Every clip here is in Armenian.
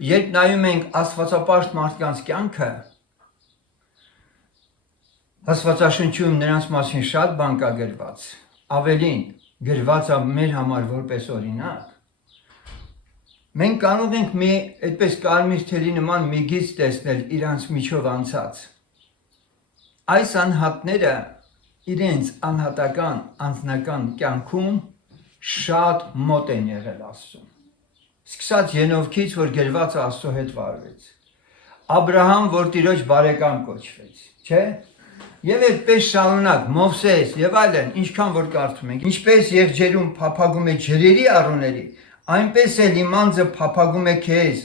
երբ նայում ենք աստվածապաշտ մարդկանց կյանքը, Աստվածաշնչում նրանց մասին շատ բան կա գրված, ավելին գրված է մեր համար որպես օրինակ, մենք կարող ենք մի այդպես կարմիր թելի նման մի գիծ տեսնել իրանց միջով անցած։ Այս անհատները իրենց անհատական անձնական կյանքում շատ մոտ են եղել Աստծուն։ Սկսած Ենովքից, որ գրված Աստծո հետ վարվեց, Աբրահամ, որ Տիրոջ բարեկամ կոչվեց, չէ՞։ Եվ այդպես շարունակ Մովսես եւ այլն, ինչքան որ կարդում ենք, ինչպես եղջերուն փափագում է ջրերի առուների, այնպես էլ իմ անձը փափագում է քեզ,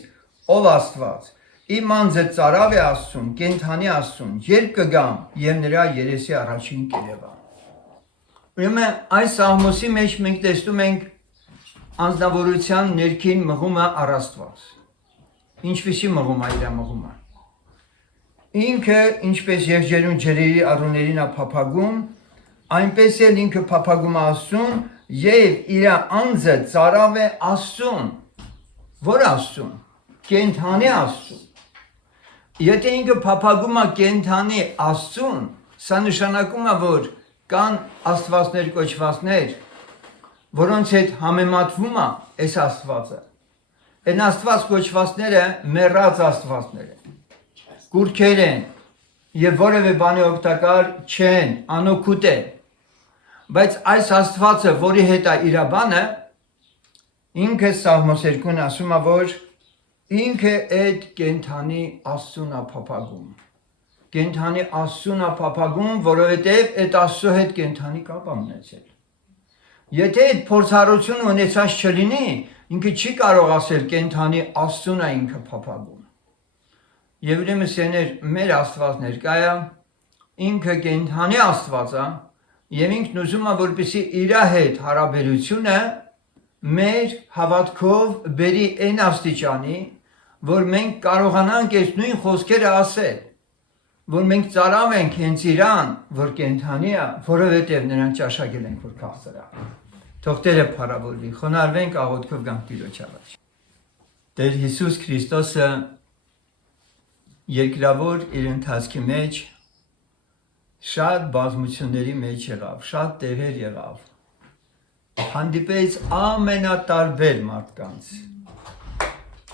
ով Աստված։ Իմ անձը ծարավ է Աստծուն, կենդանի Աստծուն, երբ կգամ եւ նրա երեսի առաջին կերևան։ Ուրեմն այս Աղմոսի մեջ մենք տեսնում ենք անձնավորության ներքին մղումը առ Աստված։ Ինչպիսի մղում է իր մղումը։ Ինքը ինչպես եղջերուն ջրերի առուներին է փափագում, այնպես էլ ինքը փափագում է Աստծուն եւ իր անձը ծարավ է Աստծուն։ Որ Աստծուն, կենդանի Աստծուն։ Եթե ինքը փափագում է կենդանի Աստծուն, սա նշանակում է, որ կան աստվածներ կոչվածներ, որոնց հետ համեմատվում է այս Աստվածը։ Այն Աստված կոչվածները մեռած աստվածներ են, կուրքեր են եւ որևէ բանի օգտակար չեն, անօգուտ են։ Բայց այս Աստվածը, որի հետ է իր բանը, ինքը Սաղմոս 2-ն ասում է, որ ինքը այդ կենդանի Աստծուն է փափագում։ Կենդանի Աստծուն է փափագում, որովհետև այդ Աստծո հետ կենդանի կապ ունեցել։ Եթե այդ փորձառությունը ունեցած չլինի, ինքը չի կարող ասել կենդանի Աստծուն է ինքը փափագում։ Եվ ուրեմն սեներ մեր Աստված ներկա է, ինքը կենդանի Աստված է, եւ ինքն ուզում է, որպեսզի իր հետ հարաբերությունը մեր հավատքով բերի այն աստիճանի, որ մենք կարողանանք այս նույն խոսքերը ասել, որ մենք ծարավ ենք հենց իրան, որ կենդանի է, որովհետև նրան ճաշակել ենք, որ քաղցր է։ Թող Տերը փառավորվի, խոնարհվենք աղոթքով գանք Տիրոջ առաջ։ Տեր Հիսուս Քրիստոսը երկրավոր իր ընթացքի մեջ շատ բազմությունների մեջ եղավ, շատ տեղեր եղավ, հանդիպեց ամենատարբեր մարդկանց։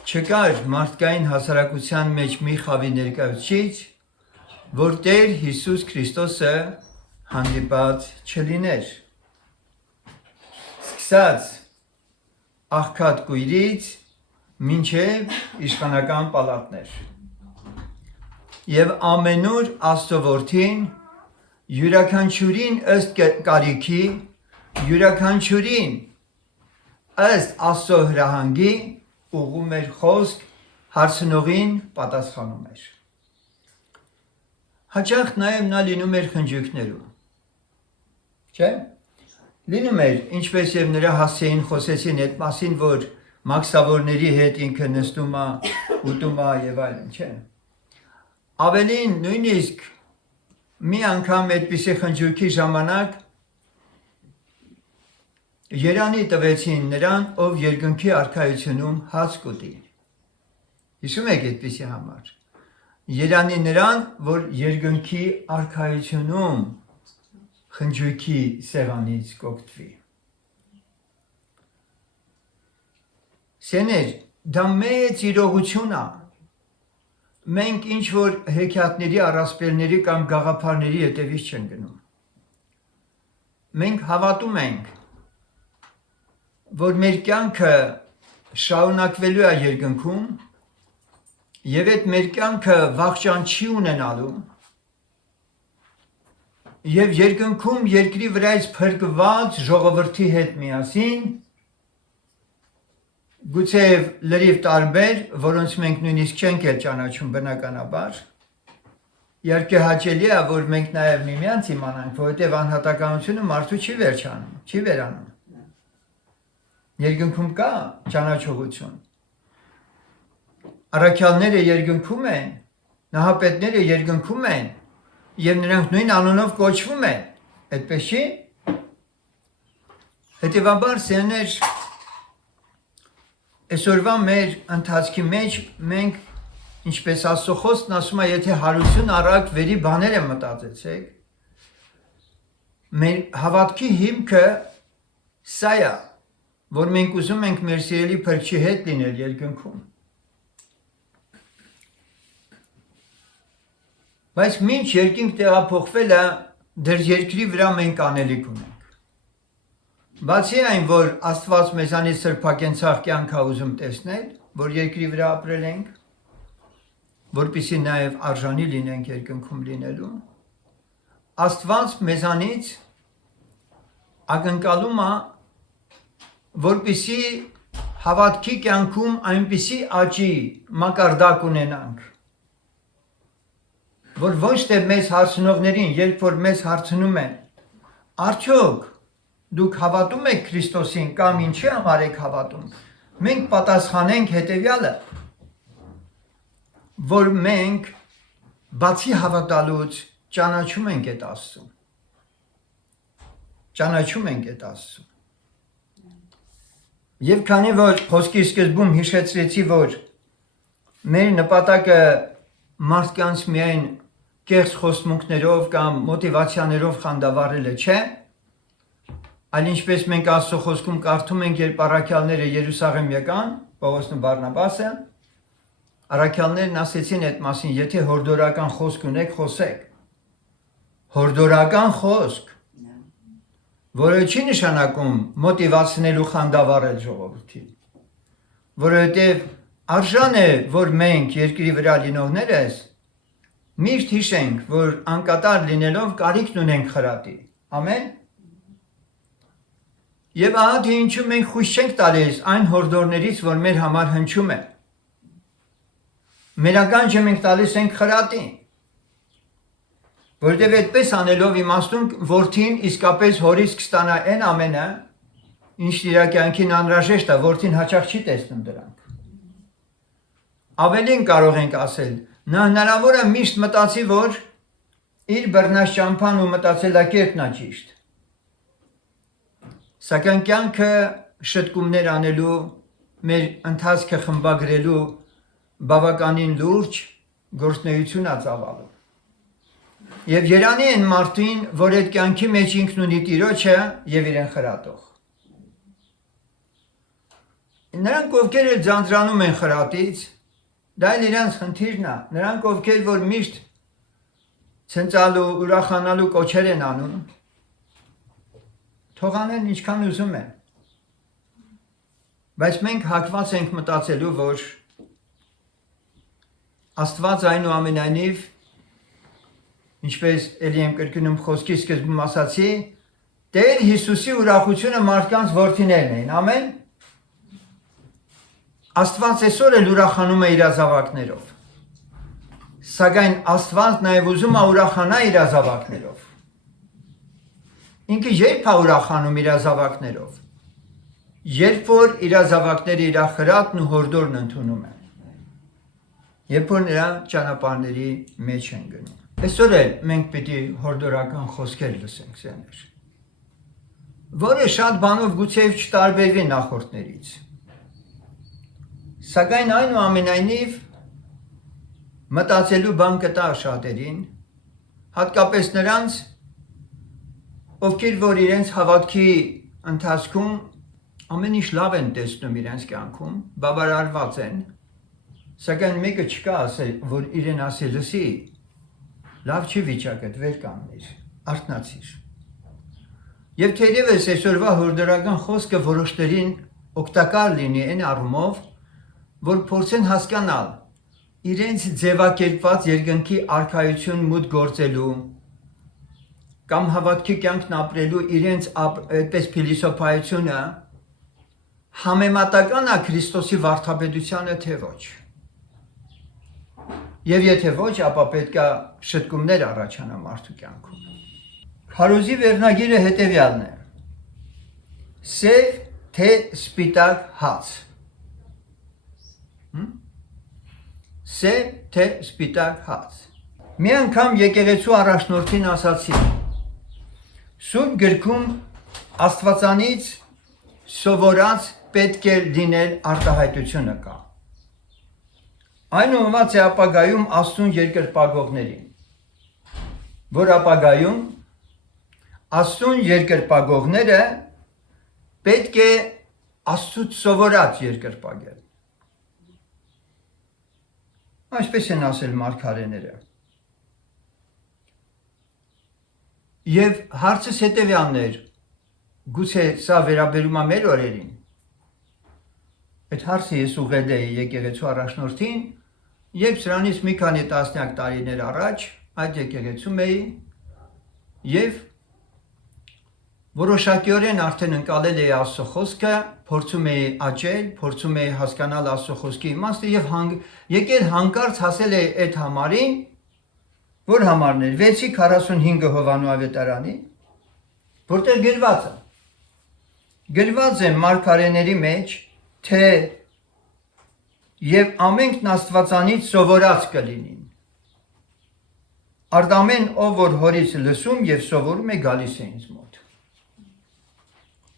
Չկար մարդկային հասարակության մեջ մի խավի ներկայացուցիչ, որ Տեր Հիսուս Քրիստոսը հանդիպած չլիներ։ Սկսած աղքատ կույրից մինչև իշխանական պալատներ։ Եվ ամենուր Աստծո որդին յուրաքանչյուրին ըստ կարիքի, յուրաքանչյուրին ըստ Աստծո հրահանգի ուղղում էր խոսք, հարցնողին պատասխանում էր։ Հաճախ նաև նա լինում էր խնջույքներում, չէ՞։ Լինում էր, ինչպես եւ նրա հասցեին խոսեցին այդ մասին, որ մաքսավորների հետ ինքը նստում է, ուտում է եւ այլն, չէ՞։ Ավելին նույնիսկ մի անգամ այդպիսի խնջույքի ժամանակ երանի տվեցին նրան, ով երկնքի արքայությունում հաց կուտի։ Հիշում եք այդպիսի համար։ Երանի նրան, որ երկնքի արքայությունում խնջույքի սեղանից կօգտվի։ Սեներ, դա մեծ իրողություն է։ Մենք ինչ որ հեքիաթների, առասպելների կամ գաղափարների հետևից չեն գնում։ Մենք հավատում ենք, որ մեր կյանքը շարունակվելու է երկնքում եւ այդ մեր կյանքը վախճան չի ունենալու եւ երկնքում երկրի վրայից փրկված ժողովրդի հետ միասին գուցեև լրիվ տարբեր, որոնց մենք նույնիսկ չենք էլ ճանաչում բնականաբար, իհարկե հաճելի է, որ մենք նաև միմյանց իմանանք, որովհետև անհատականությունը մարդու չի վերջանում, չի վերանում։ Երկնքում կա ճանաչողություն։ Առաքյալները երկնքում են, նահապետները երկնքում են, եւ նրանք նույն անունով կոչվում են, այդպես չի։ Հետևաբար սերներ Այսօրվա մեր ընթացքի մեջ մենք ինչպես Աստծո խոսքն ասում է, եթե հարություն առակ վերի բաները մտածեցեք, մեր հավատքի հիմքը սա է, որ մենք ուզում ենք մեր սիրելի Փրկչի հետ լինել երկնքում։ Բայց մինչ երկինք տեղափոխվելը դեռ երկրի վրա մենք անելիք ունենք։ Բացի այն, որ Աստված մեզանից սրբակենցաղ կյանք է ուզում տեսնել, որ երկրի վրա ապրել ենք, որպեսզի նաև արժանի լինենք երկնքում լինելու, Աստված մեզանից ակնկալում է, որպեսզի հավատքի կյանքում այնպիսի աճի մակարդակ ունենանք, որ ոչ թե մեզ հարցնողներին, երբ որ մեզ հարցնում են, արդյոք դուք հավատում եք Քրիստոսին կամ ինչի համար եք հավատում, մենք պատասխանենք հետևյալը, որ մենք բացի հավատալուց ճանաչում ենք այդ Աստծուն։ Ճանաչում ենք այդ Աստծուն։ Եվ քանի որ խոսքի սկզբում հիշեցրեցի, որ մեր նպատակը մարդկանց միայն կեղծ խոստմունքներով կամ մոտիվացիաներով խանդավառելը չէ, այլ ինչպես մենք Աստծո խոսքում կարդում ենք, երբ առաքյալները Երուսաղեմ եկան, Պողոսն ու Բարնաբասը, առաքյալներն ասեցին այդ մասին, եթե հորդորական խոսք ունեք, խոսեք։ Հորդորական խոսք, որը չի նշանակում մոտիվացնելու խանդավառել ժողովրդին, որովհետև արժան է, որ մենք երկրի վրա լինողներս միշտ հիշենք, որ անկատար լինելով կարիքն ունենք խրատի։ Ամեն։ Եվ ահա թե ինչու մենք խույս չենք տալիս այն հորդորներից, որ մեր համար հնչում է։ Մեր ականջը մենք տալիս ենք խրատին, որովհետև այդպես անելով իմաստուն որդին իսկապես հորից կստանա այն ամենը, ինչ իր կյանքին անհրաժեշտ է, որդին հաճախ չի տեսնում դրանք։ Ավելին կարող ենք ասել, նա հնարավոր է միշտ մտածի, որ իր բռնած ճամփան ու մտածելակերպն է ճիշտ։ Սակայն կյանքը շտկումներ անելու, մեր ընթացքը խմբագրելու բավականին լուրջ գործունեություն է ծավալում։ Եվ երանի են մարդին, որ այդ կյանքի մեջ ինքն ունի Տիրոջը եւ իրեն խրատող։ Նրանք, ովքեր էլ ձանձրանում են խրատից, դա էլ իրանց խնդիրն է, նրանք ովքեր որ միշտ ցնծալու, ուրախանալու կոչեր են անում, թող անեն ինչքան ուզում են։ Բայց մենք հակված ենք մտածելու, որ Աստված այնուամենայնիվ, ինչպես էլի եմ կրկնում խոսքի սկզբում ասացի, Տեր Հիսուսի ուրախությունը մարդկանց որդիներն էին, ամեն։ Աստված այսօր էլ ուրախանում է իր զավակներով, սակայն Աստված նաև ուզում է ուրախանա իր զավակներով։ Ինքը երբ է ուրախանում իր զավակներով, երբ որ իր զավակները իր խրատն ու հորդորն ընդունում են, երբ որ նրա ճանապարհների մեջ են գնում։ Այսօր էլ մենք պիտի հորդորական խոսքեր լսենք սեներ, որը շատ բանով գուցեև չտարբերվի նախորդներից։ Սակայն այնուամենայնիվ մտածելու բան կտա շատերին, հատկապես նրանց, ովքեր որ իրենց հավատքի ընթացքում ամեն ինչ լավ են տեսնում իրենց կյանքում, բավարարված են, սակայն մեկը չկա ասել, որ իրեն ասի լսի, լավ չի վիճակդ, վեր կանգնիր, արթնացիր։ Եվ թերևս այսօրվա հորդորական խոսքը որոշներին օգտակար լինի այն առումով, որ փորձեն հասկանալ իրենց ձևակերպված երկնքի արքայություն մուտք գործելու կամ հավատքի կյանքն ապրելու իրենց այդպես փիլիսոփայությունը համեմատական է Քրիստոսի վարդապետությանը, թե ոչ։ Եվ եթե ոչ, ապա պետք է շտկումներ առաջանա մարդու կյանքում։ Քարոզի վերնագիրը հետևյալն է. Սև թե սպիտակ հաց։ Սև թե սպիտակ հաց։ Մի անգամ եկեղեցու առաջնորդին ասացի. Սուրբ գրքում Աստվածանից սովորած պետք է լինել արտահայտությունը կա։ Այն ուղղված է ապագայում Աստծուն երկրպագողներին, որ ապագայում Աստծուն երկրպագողները պետք է Աստծուց սովորած երկրպագել։ Այսպես են ասել մարգարեները։ Եվ հարցս հետևյալն էր, գուցե սա վերաբերում է մեր օրերին։ Այդ հարցը ես ուղղել էի եկեղեցու առաջնորդին, երբ սրանից մի քանի տասնյակ տարիներ առաջ այդ եկեղեցում էի եւ որոշակիորեն արդեն ընկալել էի Աստծո խոսքը, փորձում էի աճել, փորձում էի հասկանալ Աստծո խոսքի իմաստը եւ եկել հանկարծ հասել էի այդ համարին, որ համարն էր 6:45 Հովանու ավետարանի, որտեղ գրված է մարգարեների մեջ, թե եւ ամենքն Աստվածանից սովորած կլինին։ Արտամեն ով որ հորից լսում եւ սովորում է գալիս է ինձ մոտ։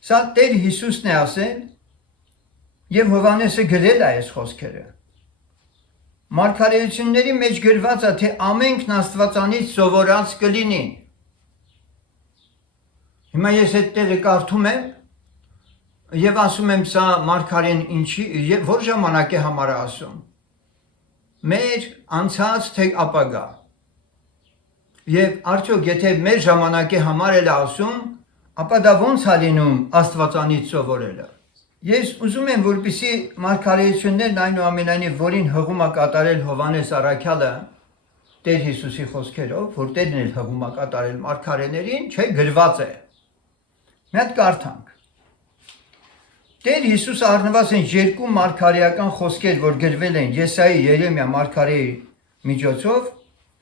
Սա Տեր Հիսուսն է ասել եւ Հովհաննեսը գրել է այս խոսքերը։ Մարգարեությունների մեջ գրված է, թե ամենքն Աստվածանից սովորած կլինին։ Հիմա ես այդ տեղը կարդում եմ եւ ասում եմ սա մարգարեն ինչի եւ որ ժամանակի համար է ասում։ Մեր անցած թե ապագա։ Եվ արդյոք եթե մեր ժամանակի համար էլ ասում, ապա դա ո՞նց է լինում Աստվածանից սովորելը։ Ես ուզում եմ, որպեսզի մարգարեություններն այնուամենայնիվ, որին հղում է կատարել Հովհաննես առաքյալը Տեր Հիսուսի խոսքերով, որ Տերն էլ հղում է կատարել մարգարեներին, չէ, գրված է։ Մի հատ կարդանք։ Տեր Հիսուսը առնված են երկու մարգարեական խոսքեր, որ գրվել են Եսայի, Երեմիա մարգարեի միջոցով,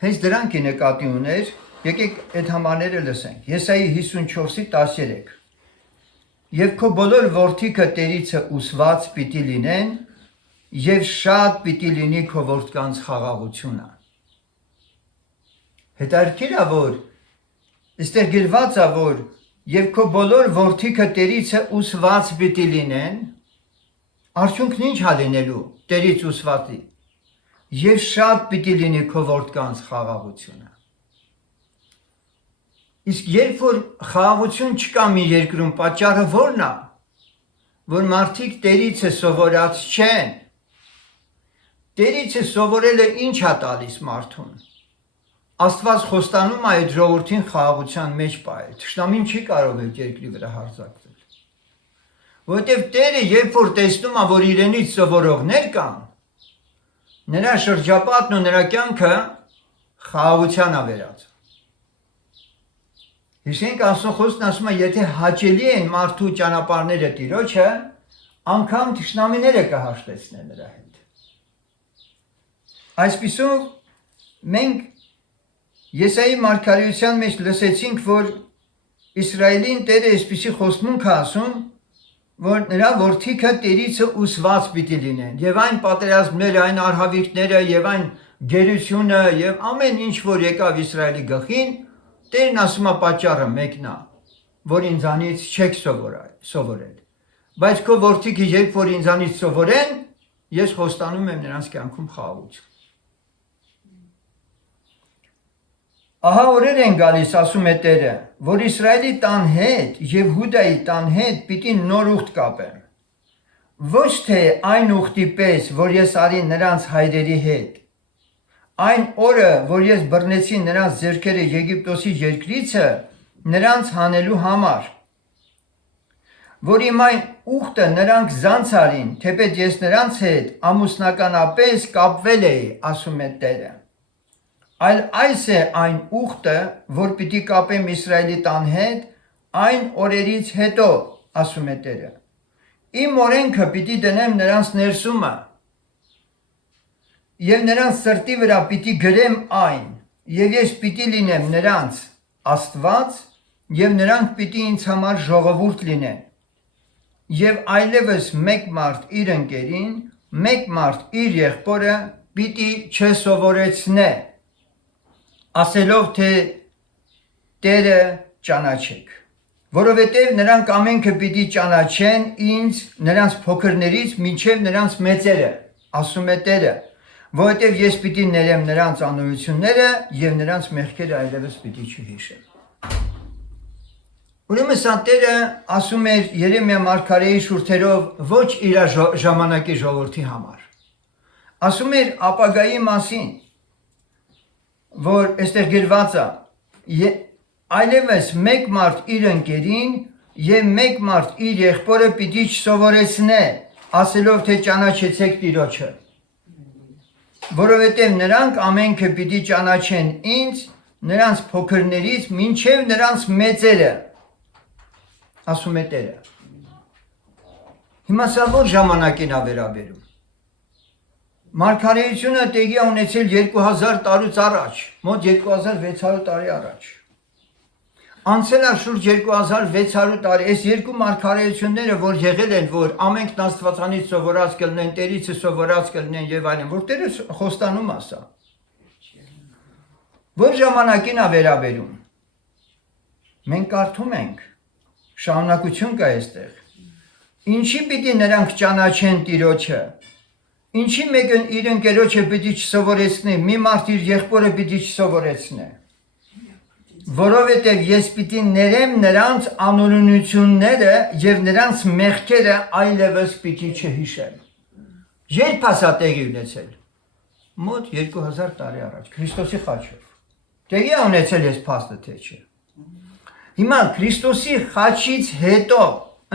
հենց դրանք է նկատի ուներ, եկեք այդ համարները լսենք։ Եսայի 54:13 Եվ քո բոլոր որդիքը Տերիցը ուսված պիտի լինեն, եւ շատ պիտի լինի քո որդկանց խաղաղությունը։ Հետարքիր է, որ այստեղ գրված է, որ եւ քո բոլոր որդիքը Տերիցը ուսված պիտի լինեն, արդյունքն ինչ է լինելու Տերից ուսվածի, եւ շատ պիտի լինի քո որդկանց խաղաղությունը։ Իսկ երբ որ խաղաղություն չկա մի երկրում, պատճառը ո՞րն է, որ մարդիկ Տերիցը սովորած չեն։ Տերիցը սովորելը ինչ է տալիս մարդուն։ Աստված խոստանում է այդ ժողովրդին խաղաղության մեջ պահել։ Թշնամին չի կարող այդ երկրի վրա հարձակվել։ Որովհետև Տերը երբ որ տեսնում է, որ իրենից սովորողներ կան, նրա շրջապատն ու նրա կյանքը խաղաղության է վերածում։ Հիշենք Աստծո խոսքն ասում է, եթե հաճելի են մարդու ճանապարհները Տիրոջը, անգամ թշնամիները կհաշտեցնեն նրա հետ։ Այսպիսով մենք Եսայի մարգարեության մեջ լսեցինք, որ Իսրայելին Տերը այսպիսի խոստմունք է ասում, որ նրա որդիքը Տերիցը ուսված պիտի լինեն, եւ այն պատերազմները, այն արհավիրքները, եւ այն գերությունը, եւ ամեն ինչ որ եկավ Իսրայելի գլխին, Տերն ասում է պատճառը մեկն է, որ ինձանից չեք սովորել։ Բայց քո որդիքը երբ որ ինձանից սովորեն, ես խոստանում եմ նրանց կյանքում խաղաղություն։ Ահա օրեր են գալիս, ասում է Տերը, որ Իսրայելի տան հետ եւ Հուդայի տան հետ պիտի նոր ուխտ կապեմ։ Ոչ թե այն ուխտի պես, որ ես արի նրանց հայրերի հետ։ Այն օրը, որ ես բռնեցի նրանց ձեռքերը Եգիպտոսի երկրիցը, նրանց հանելու համար, որ իմ այն ուխտը նրանք զանց արին, թեպետ ես նրանց հետ ամուսնականապես կապվել էի, ասում է Տերը։ Այլ այս է այն ուխտը, որ պիտի կապեմ Իսրայելի տան հետ, այն օրերից հետո, ասում է Տերը։ Իմ օրենքը պիտի դնեմ նրանց ներսումը, եւ նրանց սրտի վրա պիտի գրեմ այն, եւ ես պիտի լինեմ նրանց Աստված, եւ նրանք պիտի ինձ համար ժողովուրդ լինեն։ Եվ այլևս մեկ մարդ իր ընկերին, մեկ մարդ իր եղբորը պիտի չսովորեցնե, ասելով թե Տերը ճանաչեք, որովհետև նրանք ամենքը պիտի ճանաչեն ինձ նրանց փոքրներից մինչև նրանց մեծերը, ասում է Տերը, որովհետև ես պիտի ներեմ նրանց անօրությունները և նրանց մեղքերը այլևս պիտի չհիշեմ։ Ուրեմն սա Տերը ասում էր Երեմիա մարգարեի շուրթերով ոչ իր ժամանակի ժողովրդի համար։ Ասում էր ապագայի մասին, որ այստեղ գրված է, այլևս մեկ մարդ իր ընկերին և մեկ մարդ իր եղբորը պիտի չսովորեցնե, ասելով թե ճանաչեցեք Տիրոջը, որովհետև նրանք ամենքը պիտի ճանաչեն ինձ, նրանց փոքրներից մինչև նրանց մեծերը, ասում է Տերը։ Հիմա սա որ ժամանակին է վերաբերում։ Մարգարեությունը տեղի է ունեցել 2000 տարուց առաջ, մոտ 2600 տարի առաջ։ Անցել է շուրջ 2600 տարի, այս երկու մարգարեությունները, որ եղել են, որ ամենքն Աստվածանից սովորած կլինեն, Տերիցը սովորած կլինեն եւ այլն, որ Տերը խոստանում է սա։ Որ ժամանակին է վերաբերում։ Մենք կարդում ենք, շարունակություն կա այստեղ։ Ինչի պիտի նրանք ճանաչեն Տիրոջը։ Ինչի մեկն իր ընկերոջը պիտի չսովորեցնի, մի մարդ իր եղբորը պիտի չսովորեցնի։ Որովհետև ես պիտի ներեմ նրանց անօրենությունները և նրանց մեղքերը այլևս պիտի չհիշեմ։ Երբ է սա տեղի ունեցել։ Մոտ 2000 տարի առաջ, Քրիստոսի խաչով։ Տեղի է ունեցել այս փաստը թե չէ։ Հիմա Քրիստոսի խաչից հետո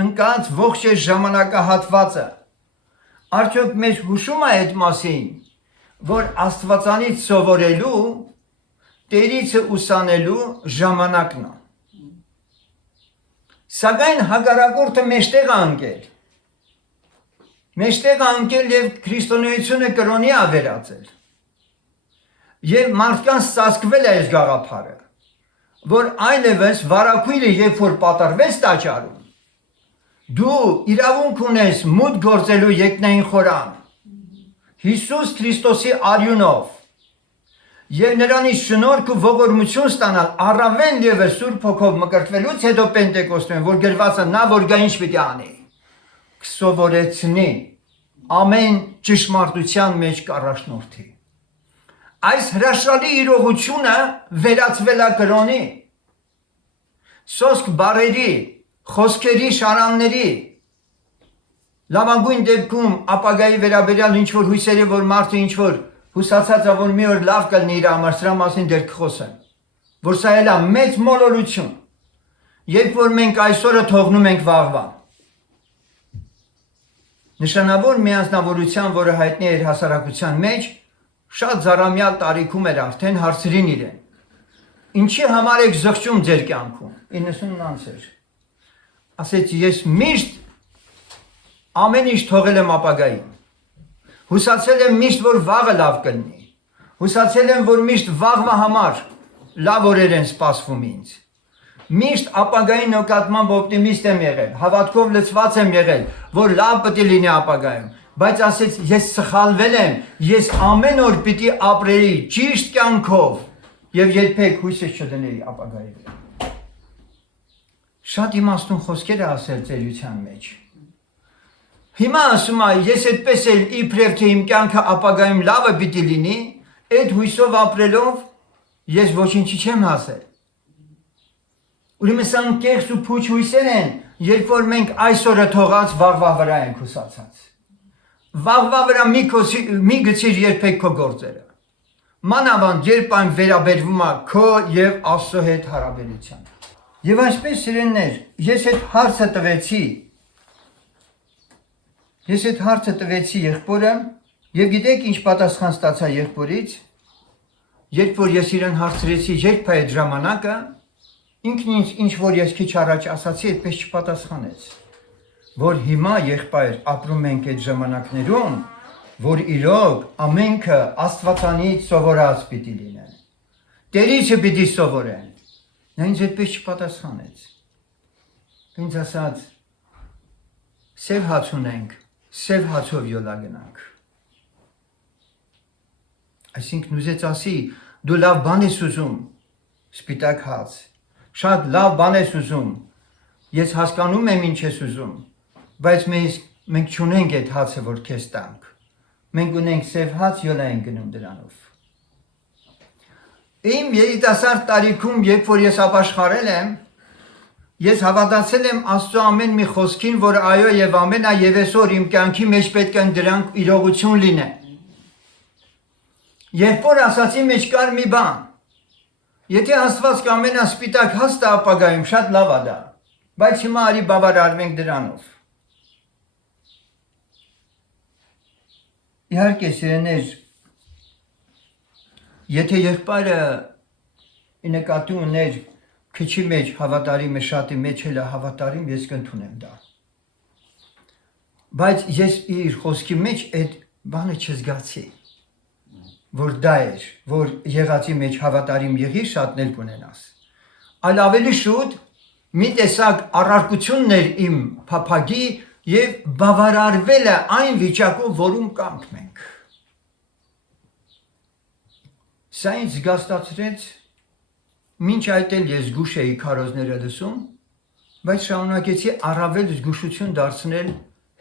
ընկած ողջ այս ժամանակահատվածը արդյոք մեզ հուշում է այդ մասին, որ Աստվածանից սովորելու, Տերիցը ուսանելու ժամանակն է։ Սակայն հակառակորդը մեջտեղ է ընկել։ Մեջտեղ է ընկել և քրիստոնեությունը կրոնի է վերածել։ Եվ մարդկանց ծածկվել է այս գաղափարը, որ այլևս վարագույրը երբ որ պատառվեց տաճարում, դու իրավունք ունես մուտք գործելու երկնային խորան, Հիսուս Քրիստոսի արյունով, և նրանից շնորհք ու ողորմություն ստանալ առավել ևս Սուրբ Հոգով մկրտվելուց հետո Պենտեկոստում, որ գրված է նա որ գա ինչ պիտի անի, կսովորեցնի, ամեն ճշմարտության մեջ կառաջնորդի։ Այս հրաշալի իրողությունը վերածվել է կրոնի, սոսկ բառերի, խոսքերի շարանների, լավագույն դեպքում ապագայի վերաբերյալ ինչ-որ հույսերի, որ մարդը ինչ-որ հուսացած է, որ մի օր լավ կլինի իր համար, սրա մասին դեռ կխոսեմ, որ սա էլ է մեծ մոլորություն, երբ որ մենք այսօրը թողնում ենք վաղվան։ Նշանավոր մի անձնավորության, որը հայտնի էր հասարակության մեջ, շատ զարամյալ տարիքում էր արդեն, հարցրին իրեն. ինչի համար եք զղջում ձեր կյանքում, 90 անց էր, ասեց ես միշտ ամեն ինչ թողել եմ ապագային, հուսացել եմ միշտ, որ վաղը լավ կլինի, հուսացել եմ, որ միշտ վաղվա համար լավ օրեր են սպասվում ինձ, միշտ ապագայի նկատմամբ օպտիմիստ եմ եղել, հավատքով լցված եմ եղել, որ լավ պիտի լինի ապագայում, բայց ասեց ես սխալվել եմ, ես ամեն օր պիտի ապրեի ճիշտ կյանքով և երբեք հույսս չդնեի ապագայի վրա։ Շատ իմաստուն խոսքեր է ասել ծերության մեջ։ Հիմա ասում է, ես այդպես էլ իբրև թե իմ կյանքը ապագայում լավը պիտի լինի, այդ հույսով ապրելով ես ոչինչի չեմ հասել։ Ուրեմն սա կեղծ ու փուչ հույսեր են, երբ որ մենք այսօրը թողած վաղվա վրա ենք հուսացած։ Վաղվա վրա մի գցիր երբեք քո գործերը։ Մանավանդ երբ այն վերաբերվում է քո և Աստծո հետ հարաբերության։ Եվ այսպես սիրելիներ, ես այդ հարցը տվեցի եղբորը և գիտեք ինչ պատասխան ստացա եղբորից, երբ որ ես իրեն հարցրեցի երբ է այդ ժամանակը, ինքն ինչ որ ես քիչ առաջ ասացի, այդպես չպատասխանեց, որ հիմա եղբայր ապրում ենք այդ ժամանակներում, որ իրոք ամենքը Աստվածանից սովորած պիտի լինեն, Տերիցը պիտի սովորեն, նա ինձ այդպես չպատասխանեց, ինձ ասաց, սև հաց ունենք, սև հացով յոլա գնանք, այսինքն ուզեց ասի, դու լավ բան ես ուզում, սպիտակ հաց, շատ լավ բան ես ուզում, Ես հասկանում եմ ինչ ես ուզում, բայց մենք չունենք այդ հացը, որ քեզ տանք։ Մենք ունենք սև հաց, յոլա ենք գնում դրանով։ Իմ երիտասարդ տարիքում, երբ որ ես ապաշխարել եմ, ես հավատացել եմ Աստծո ամեն մի խոսքին, որ այո եւ ամեն եւ այսօր իմ կյանքի մեջ պետք է դրանք իրողություն լինեն։ Երբ որ ասացի մեջ կար մի բան, եթե Աստված կամենա սպիտակ հաստա ապագայում, շատ լավ է դա, բայց հիմա արի բավարարվենք դրանով։ Իհարկե սիրելիներ, եթե եղբայրը նկատի ուներ քիչի մեջ հավատարիմ է, շատի մեջ էլ հավատարիմ, ես կընդունեմ դա։ Բայց ես իր խոսքի մեջ այդ բանը չզգացի, որ դա էր, որ եղածի մեջ հավատարիմ եղի, շատն էլ կունենաս։ Այլ ավելի շուտ մի տեսակ առարկությունն էր իմ փափագի եւ բավարարվել է այն վիճակով, որում կանք մենք։ Սա ինձ զգաստացրեց, մինչ այդ էլ ես զգուշ էի քարոզները լսում, բայց շարունակեցի առավել զգուշություն դարձնել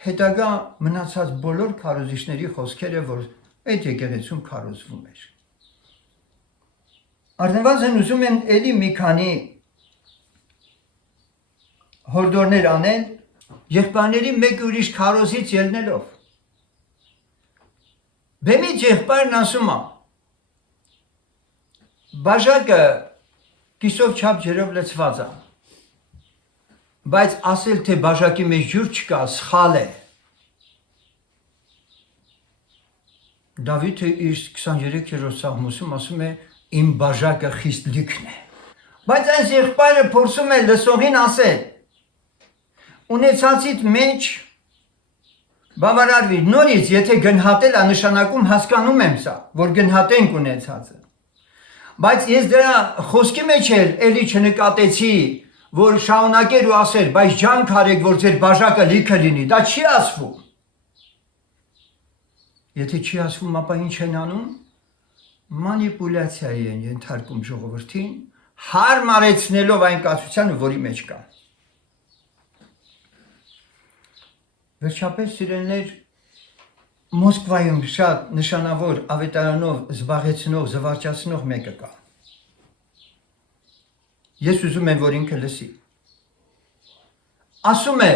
հետագա մնացած բոլոր քարոզիչների խոսքերը, որ այդ եկեղեցում քարոզվում էր։ Առնվազն ուզում եմ էլի մի քանի հորդորներ անել, եղբայրների մեկ ուրիշ քարոզից ելնելով։ Բեմից եղբայրն ասում է. բաժակը կիսով չափ ջրով լցված է, բայց ասել թե բաժակի մեջ ջուր չկա, սխալ է։ Դավիթը իր 23-րդ սաղմոսում ասում է իմ բաժակը խիստ լիքն է։ Բայց այս եղբայրը փորձում է լսողին ասել. ունեցածիդ մեջ բավարարվի, նորից եթե գնահատել է նշանակում հասկանում եմ սա, որ գնահատենք ունեցածը։ Բայց ես դրա խոսքի մեջ էլ էլի չնկատեցի, որ շարունակեր ու ասեր, բայց ջանք արեք, որ ձեր բաժակը լիքը լինի, դա չի ասվում։ Եթե չի ասվում, ապա ինչ են անում, մանիպուլյացիայի են ենթարկում ժողովրդին, հարմարեցնելով այն կացությանը, որի մեջ կա։ Վերջապես սիրելիներ, Մոսկվայում շատ նշանավոր ավետարանով զբաղեցնող, զվարճացնող մեկը կա։ Ես ուզում եմ, որ ինքը լսի։ Ասում է.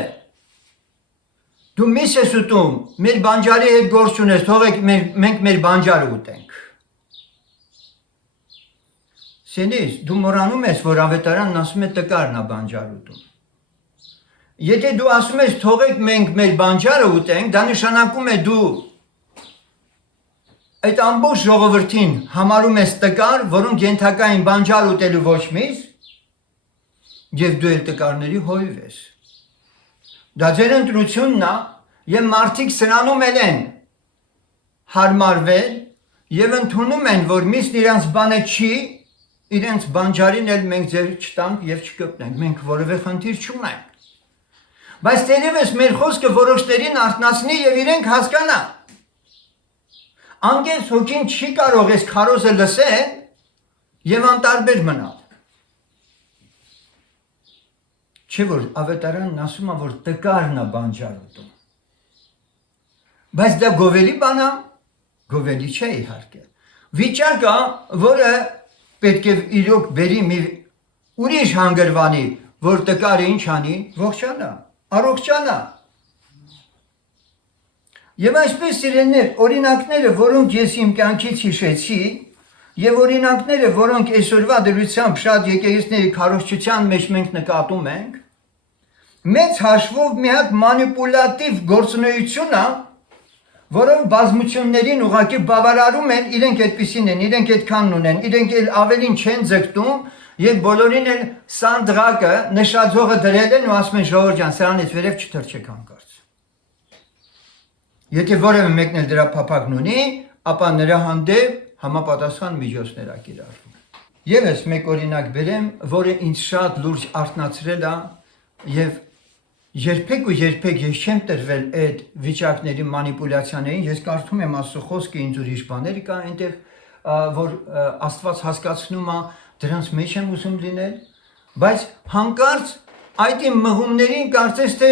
դու միս ես ուտում, մեր բանջարի հետ գործ չունես, թողեք մենք մեր բանջարը ուտենք։ Սենիս, դու մոռանում ես, որ ավետարանն ասում է տկարն է բանջար ուտում։ Եթե դու ասում ես թողեք մենք մեր բանջարը ուտենք, դա նշանակում է դու այդ ամբողջ ժողովրդին համարում ես տկար, որոնք ենթակա են բանջար ուտելու ոչ միս, եւ դու էլ տկարների հոյվ ես։ Դա ձեր ընտրությունն է, եւ մարդիկ սրանում են հարմարվել եւ ընդունում են, որ միսն իրանց բանը չի, իրենց բանջարին էլ մենք ձեր չտանք եւ չկպնենք, մենք որևէ խնդիր չունենք։ Բայց դերևս մեր խոսքը որոշներին արթնացնի եւ իրենք հասկանան։ Անգես հոգին չի կարող այս քարոզը լսել եւ անտարբեր մնալ։ Չէ՞ որ ավետարանն ասում է, որ տկարն է բանջար ուտում։ Բայց դա գովելի բան է, գովելի չէ իհարկե։ Վիճակը, որը պետք է իրոք բերի մի ուրիշ հանգրվանի, որ տկարը ինչ անի, ողջանա, առողջանա։ Եվ այսպես սիրելիներ, օրինակները, որոնք ես իմ կյանքից հիշեցի, եւ օրինակները, որոնք այսօրվա դրությամբ շատ եկեղեցիների քարոզչության մեջ մենք նկատում ենք, մեծ հաշվով մի հատ մանիպուլատիվ գործունեություն է, որով բազմություններին ուղղակի բավարարում են, իրենք այդպիսին են, իրենք այդքանն ունեն, իրենք էլ ավելին չեն ձգտում, եւ բոլորին էլ սանդղակը նշաձողը դրել են ու ասում են ժողովուրդ ջան, սրանից վերև չթրջեք հանկարծ։ Եթե որևէ մեկն էլ դրա փափագն ունի, ապա նրա հանդեպ համապատասխան միջոցներ ա կիրառվում։ Եվս մեկ օրինակ բերեմ, որը ինձ շատ լուրջ արթնացրել է եւ երբեք ու երբեք ես չեմ տրվել այդ վիճակների մանիպուլյացիաներին, ես կարդում եմ Աստծո խոսքը, ինձ ուրիշ բաներ կա այնտեղ, որ Աստված հասկացնում է, դրանց մեջ եմ ուզում լինել, բայց հանկարծ այդ իմ մղումներին կարծես թե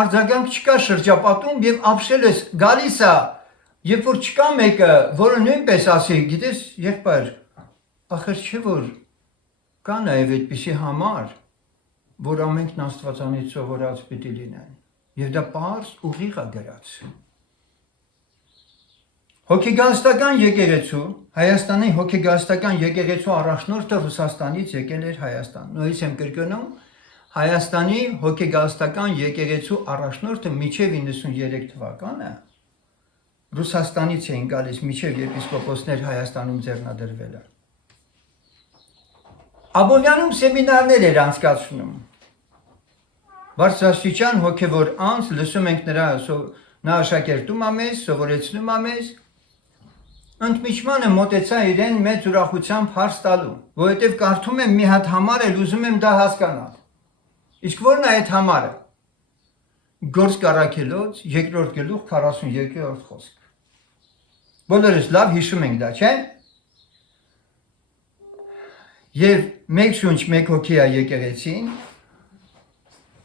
արձագանք չկա շրջապատում եւ ապշել ես գալիս է երբ որ չկա մեկը որը նույնպես ասի գիտես եղբայր ախր չէ որ կա նաեւ այդպիսի համար որ ամենքն Աստվածանից սովորած պիտի լինեն եւ դա պարզ ուղիղ է գրած հոգեգանստական եկեղեցու Հայաստանի հոգեգանստական եկեղեցու առաջնորդը Ռուսաստանից եկել էր Հայաստան նույնիսկ եմ կրկնում Հայաստանի հոգեգանստական եկեղեցու առաջնորդը միջև 93 թվականը Ռուսաստանից էին գալիս միջև եպիսկոպոսներ Հայաստանում ձեռնադրվել է Աբովյանում սեմինարներ էր անցկացնում Բարձրաստիճան հոգևոր անձ լսում ենք նա աշակերտում է մեզ, սովորեցնում է մեզ Ընդմիջմանը մոտեցա իրեն մեծ ուրախությամբ հարց տալու, որովհետև կարդում եմ մի հատ համար էլ ուզում եմ դա հասկանալ Իսկ որն է այդ համարը Գործ Կարաքելոց 2-րդ գլուխ 42-րդ խոսք Բոլորս լավ հիշում ենք դա, չէ՞։ Եվ մեկ շունչ մեկ հոգի է եկեղեցին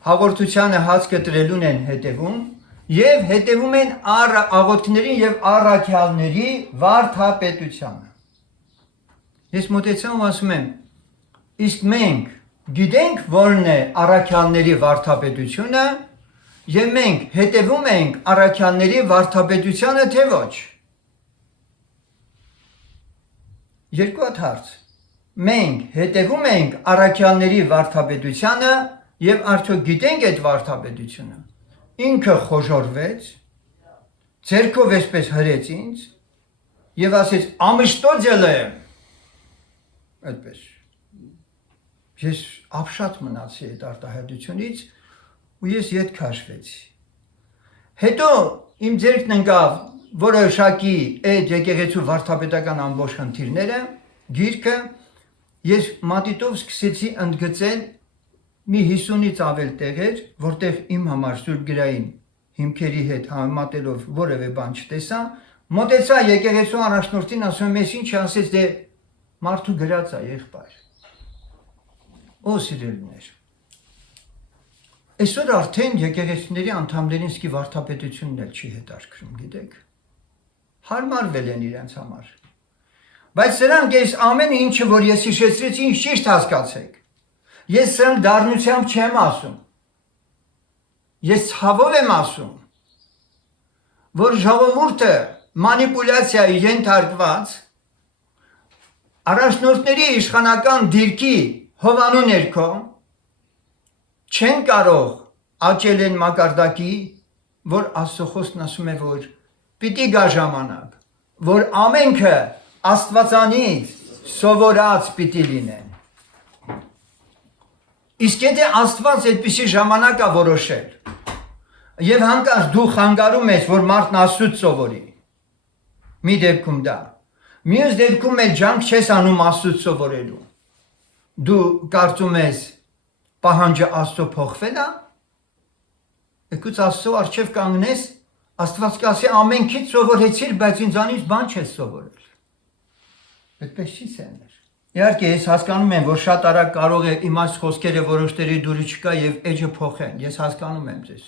հաղորդությանը հաց կտրելուն են հետևում եւ հետևում են աղոթքներին եւ առաքյալների վարդապետությանը Ես մոտեցա ու ասում եմ իսկ մենք գիտենք որն է առաքյալների վարդապետությունը եւ մենք հետևում ենք առաքյալների վարդապետությանը թե ոչ Երկու հատ հարց Մենք հետևում ենք առաքյալների վարդապետությանը եւ արդյոք գիտենք այդ վարդապետությունը Ինքը խոժորվեց ձերքով էսպես հրեց ինձ եւ ասեց ամշտոձել եմ այդպես Ես ապշած մնացի այդ արտահայտությունից ու ես ետ քաշվեցի Հետո իմ ձերքն ընկավ որոշակի այդ եկեղեցու վարդապետական ամբողջ խնդիրները գիրքը ես մատիտով սկսեցի ընդգծել մի 50-ից ավել տեղեր, որտեղ իմ համար Սուրբ գրային հիմքերի հետ համեմատելով որևէ բան չտեսա, մոտեցա եկեղեցու առաջնորդին ասում եմ, ես ինչ ասեց դե մարդու գրած է եղբայր։ Օ սիրելիներ։ Այսօր արդեն եկեղեցիների անդամներին սկի վարդապետությունն էլ չի հետաքրքրում, գիտեք։ Հարմարվել են իրենց համար։ Բայց սրանք այս ամեն ինչը, որ ես հիշեցրեցի, ինչ ճիշտ հասկացեք։ Ես սրանք դառնությամբ չեմ ասում։ Ես ցավով եմ ասում, որ ժողովուրդը մանիպուլյացիայի ենթարկված առաջնորդների իշխանական դիրքի հովանու ներքո չեն կարող աճել են մակարդակի, որ Աստծո խոսքն ասում է, որ պիտի գա ժամանակ, որ ամենքը Աստվածանից սովորած պիտի լինեն։ Իսկ եթե Աստված այդպիսի ժամանակ է որոշել եւ հանկարծ դու խանգարում ես որ մարդն Աստծուց սովորի մի դեպքում դա մյուս դեպքում էլ ջանք չես անում Աստծուց սովորելու դու կարծում ես պահանջը Աստծո փոխվել է եկուց Աստծո առջև կանգնես Աստված կասի ամենքից սովորեցիր բայց ինձանից բան չես սովորել այդպես չի սեներ Իհարկե ես հասկանում եմ, որ շատ արագ կարող է իմաստ խոսքերը որոշների դուրը չկա եւ էջը փոխեն։ Ես հասկանում եմ ձեզ։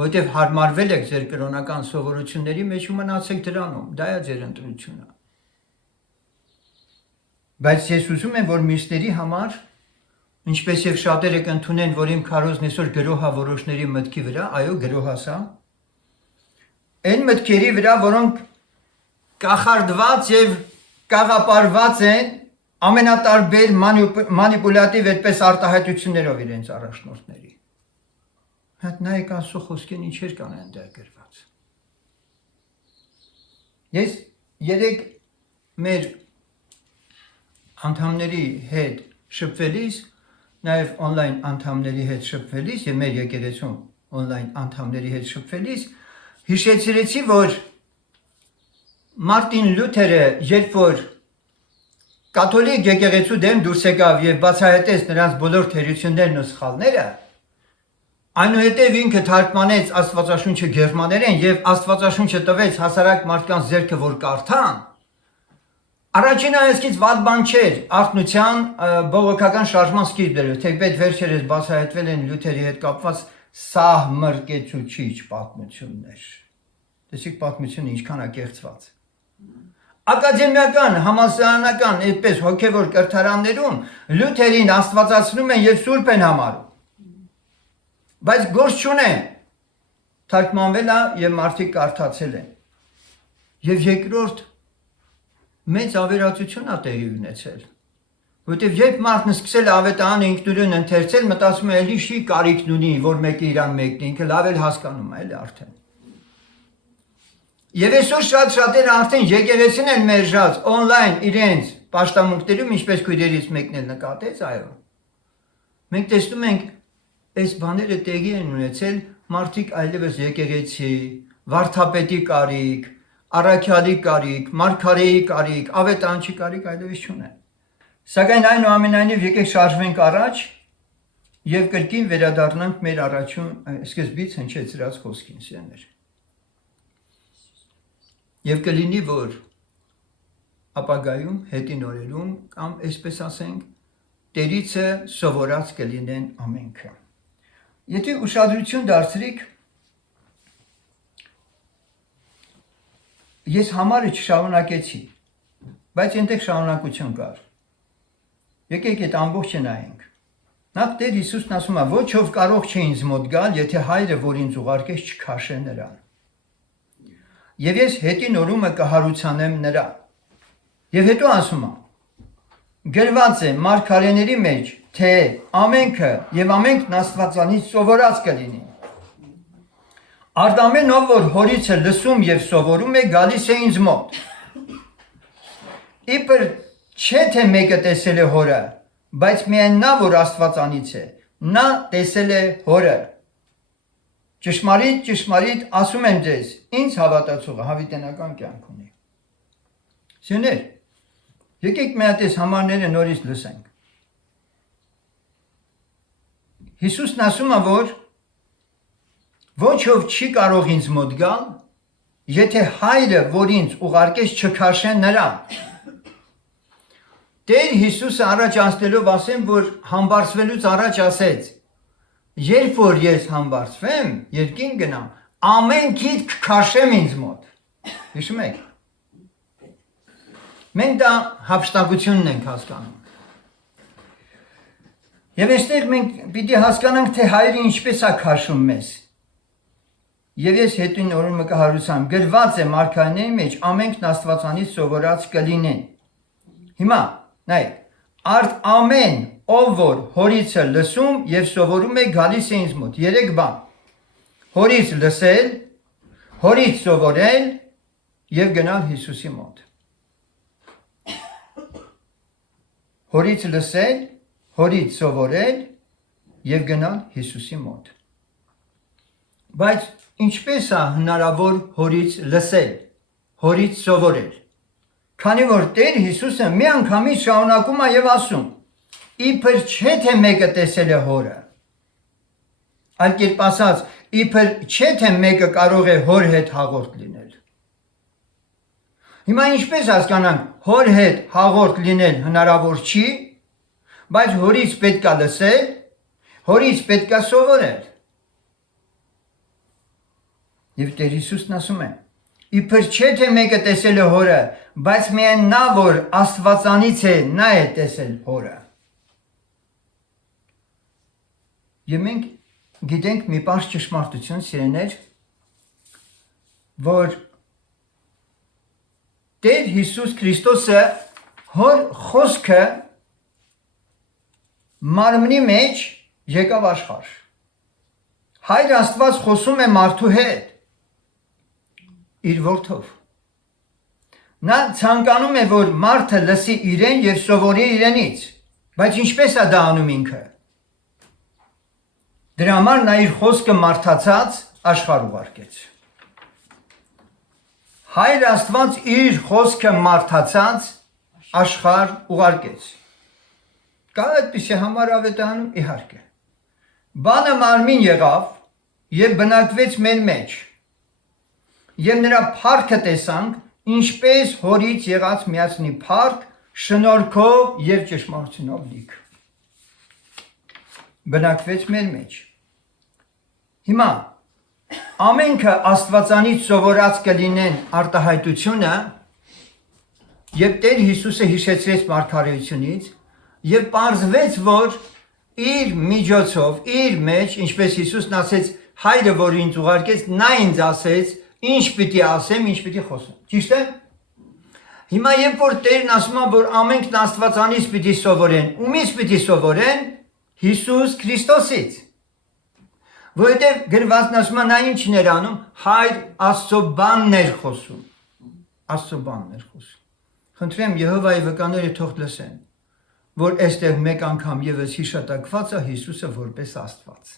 Որովհետեւ հարմարվել եք ձեր կրոնական սովորությունների մեջ ու մնացեք դրանում։ Դա է ձեր ընտրությունը։ Բայց ես ուզում եմ, որ մյուսների համար, ինչպես եւ շատերը կընդունեն, որ իմ քարոզն այսօր գրոհա որոշների մտքի վրա, այո, գրոհասա։ Այն մտքերի վրա, որոնք կախարդված եւ կաղապարված են ամենատարբեր մանիպուլատիվ այդպես արտահայտություններով իրենց առաջնորդների։ Հետ նայեք Աստծո խոսքին ինչեր կան այնտեղ գրված։ Ես երեք մեր անդամների հետ շփվելիս, նաև on-line անդամների հետ շփվելիս եւ մեր եկեղեցու on-line անդամների հետ շփվելիս հիշեցրեցի, որ Մարտին Լյութերը, երբ որ կաթոլիկ եկեղեցու դեմ դուրս եկավ եւ բացահայտեց նրանց բոլոր թերություններն ու սխալները, այնուհետև ինքը թարգմանեց Առաջին հայացքից վատ բան չէր արթնության բողոքական շարժման սկիզբը, թեպետ վերջերս բացահայտվել են Լյութերի հետ կապված սահմռկեցուցիչ պատմություններ։ Տեսեք պատմությունը ինչքան է կեղծված։ Ակադեմիական, համալսարանական, այդպես հոգևոր կրթարաններում Լյութերին աստվածացնում են եւ սուրբ են համարում։ Բայց գործ չունեն։ Թարգմանվել է եւ մարդիկ կարդացել են։ Եվ երկրորդ մեծ ավերածություն է տեղի ունեցել, որտեղ երբ մարդն սկսել է ավետարանը ինքնուրույն ընթերցել, մտածում է էլի շի կարիքն ունի, որ մեկը իրան մեկն ինքը լավ էլ հասկանում է, էլի արդեն։ Եվ այսօր շատերը արդեն եկեղեցին են մերժած on-line իրենց պաշտամունքներում, ինչպես քույրերից մեկն էլ նկատեց, այո։ Մենք տեսնում ենք այս բաները տեղի են ունեցել, մարդիկ այլևս եկեղեցի, վարդապետի կարիք, առաքյալի կարիք, մարգարեի կարիք, ավետարանչի կարիք այլևս չունեն։ Սակայն այնուամենայնիվ եկեք շարժվենք առաջ եւ կրկին վերադառնանք մեր առաջին սկզբից հնչեցրած խոսքին, սիրելիներ։ Եվ կլինի, որ ապագայում, հետին օրերում կամ այսպես ասենք, Տերիցը սովորած կլինեն ամենքը։ Եթե ուշադրություն դարձրիք, ես համարը չշարունակեցի, բայց այնտեղ շարունակություն կար։ Եկեք այդ ամբողջը նայենք։ Նախ Տեր Հիսուսն ասում է, ոչ ով կարող չէ ինձ մոտ գալ, եթե Հայրը, որ ինձ ուղարկեց, չքաշե նրան։ Եվ ես հետին օրումը կհարուցանեմ նրան։ Եվ հետո ասում է. գրված է մարգարեների մեջ, թե ամենքը եւ ամենքն Աստվածանից սովորած կլինի։ Արտամեն ով որ հորիցը լսում եւ սովորում է, գալիս է ինձ մոտ։ Իբր չէ թե մեկը տեսել է հորը, բայց միայն նա, որ Աստվածանից է, նա տեսել է հորը։ Ճշմարիտ, ճշմարիտ ասում եմ ձեզ, ինձ հավատացողը հավիտենական կյանք ունի։ Սիրելիներ, եկեք մի հատ այս համարները նորից լսենք։ Հիսուսն ասում է, որ ոչ ով չի կարող ինձ մոտ գալ, եթե Հայրը, որ ինձ ուղարկեց, չքաշե նրան։ Տեր Հիսուսը առաջ անցնելով ասեմ, որ համբարձվելուց առաջ ասեց. երբ որ ես համբարձվեմ, երկին գնամ, ամենքիդ կքաշեմ ինձ մոտ։ Հիշում եք։ Մենք դա հափշտակությունն ենք հասկանում։ Եվ այստեղ մենք պիտի հասկանանք, թե Հայրը ինչպես է քաշում մեզ։ Եվ ես հետին օրումը կհարուցամ, գրված է մարգարեների մեջ, ամենքն Աստվածանից սովորած կլինեն։ Հիմա, նայեք, արդ ամեն ով որ հորիցը լսում եւ սովորում է, գալիս է ինձ մոտ։ Երեք բան. հորից լսել, հորից սովորել եւ գնալ Հիսուսի մոտ։ Հորից լսել, հորից սովորել եւ գնալ Հիսուսի մոտ։ Բայց ինչպես է հնարավոր հորից լսել, հորից սովորել։ Քանի որ Տեր Հիսուսը մի անգամից շարունակում է եւ ասում. իբր չէ թե մեկը տեսել է հորը։ Այլ կերպ ասած, իբր չէ թե մեկը կարող է հոր հետ հաղորդ լինել։ Հիմա ինչպես հասկանանք, հոր հետ հաղորդ լինել հնարավոր չի, բայց հորից պետք է լսել, հորից պետք է սովորել։ Եվ Տեր Հիսուսն ասում է. իբր չէ թե մեկը տեսել է հորը, բայց միայն նա, որ Աստվածանից է, նա է տեսել հորը։ Եվ մենք գիտենք մի բան ճշմարտություն, սիրելիներ, որ Տեր Հիսուս Քրիստոսը հոր խոսքը մարմնի մեջ եկավ աշխարհ։ Հայր Աստված խոսում է մարդու հետ իր որդով։ Նա ցանկանում է, որ մարդը լսի իրեն եւ սովորի իրենից, բայց ինչպես է դա անում ինքը։ Դրա համար նա իր խոսքը մարդացած աշխարհ ուղարկեց։ Հայր Աստված իր խոսքը մարդացած աշխարհ ուղարկեց։ Կա այդպիսի համար ավետարանում, իհարկե։ Բանը մարմին եղավ եւ բնակվեց մեր մեջ։ Եվ նրա փառքը տեսանք ինչպես հորից եղած միացնի փառք, շնորհքով եւ ճշմարտությունով լիք։ Բնակվեց մեր մեջ։ Հիմա ամենքը Աստվածանից սովորած կլինեն արտահայտությունը եւ Տեր Հիսուսը հիշեցրեց մարգարեությունից եւ պարզվեց, որ իր միջոցով, իր մեջ, ինչպես Հիսուսն ասեց, հայրը, որ ինձ ուղարկեց, նա ինձ ասեց, ինչ պիտի ասեմ, ինչ պիտի խոսեմ։ Ճիշտ է։ Հիմա երբ որ Տերն ասում է, որ ամենքն Աստվածանից պիտի սովորեն, ումից պիտի սովորեն, Հիսուս Քրիստոսից։ Որովհետև գրվածն ասում է, նա ինչն էր անում, հայր Աստծո բանն էր խոսում։ Աստծո բանն էր խոսում։ Խնդրեմ Եհովայի վկաները թող լսեն, որ այստեղ մեկ անգամ եւս հիշատակված է Հիսուսը որպես Աստված։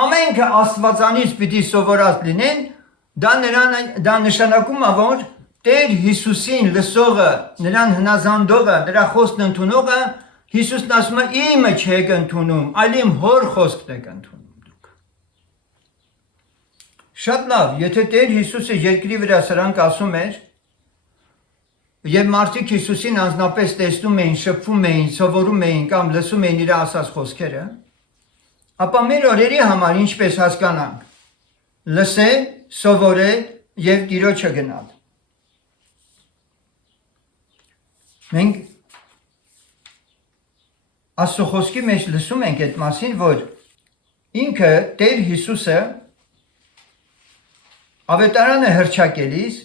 Ամենքը Աստվածանից պիտի սովորած լինեն, դա նշանակում է, որ Տեր Հիսուսին լսողը, նրան հնազանդողը, նրա խոսքն ընդունողը, Հիսուսն ասում է, իմը չեք ընդունում, այլ իմ հոր խոսքն եք ընդունում դուք։ Շատ լավ, եթե Տեր Հիսուսը երկրի վրա սրանք ասում էր, եւ մարդիկ Հիսուսին անձնապես տեսնում էին, շփվում էին, սովորում էին կամ լսում էին իր ասած խոսքերը, ապա մեր օրերի համար ինչպես հասկանանք, լսել, սովորել եւ Տիրոջը գնալ։ Մենք Աստծո խոսքի մեջ լսում ենք այդ մասին, որ ինքը Տեր Հիսուսը ավետարանը հռչակելիս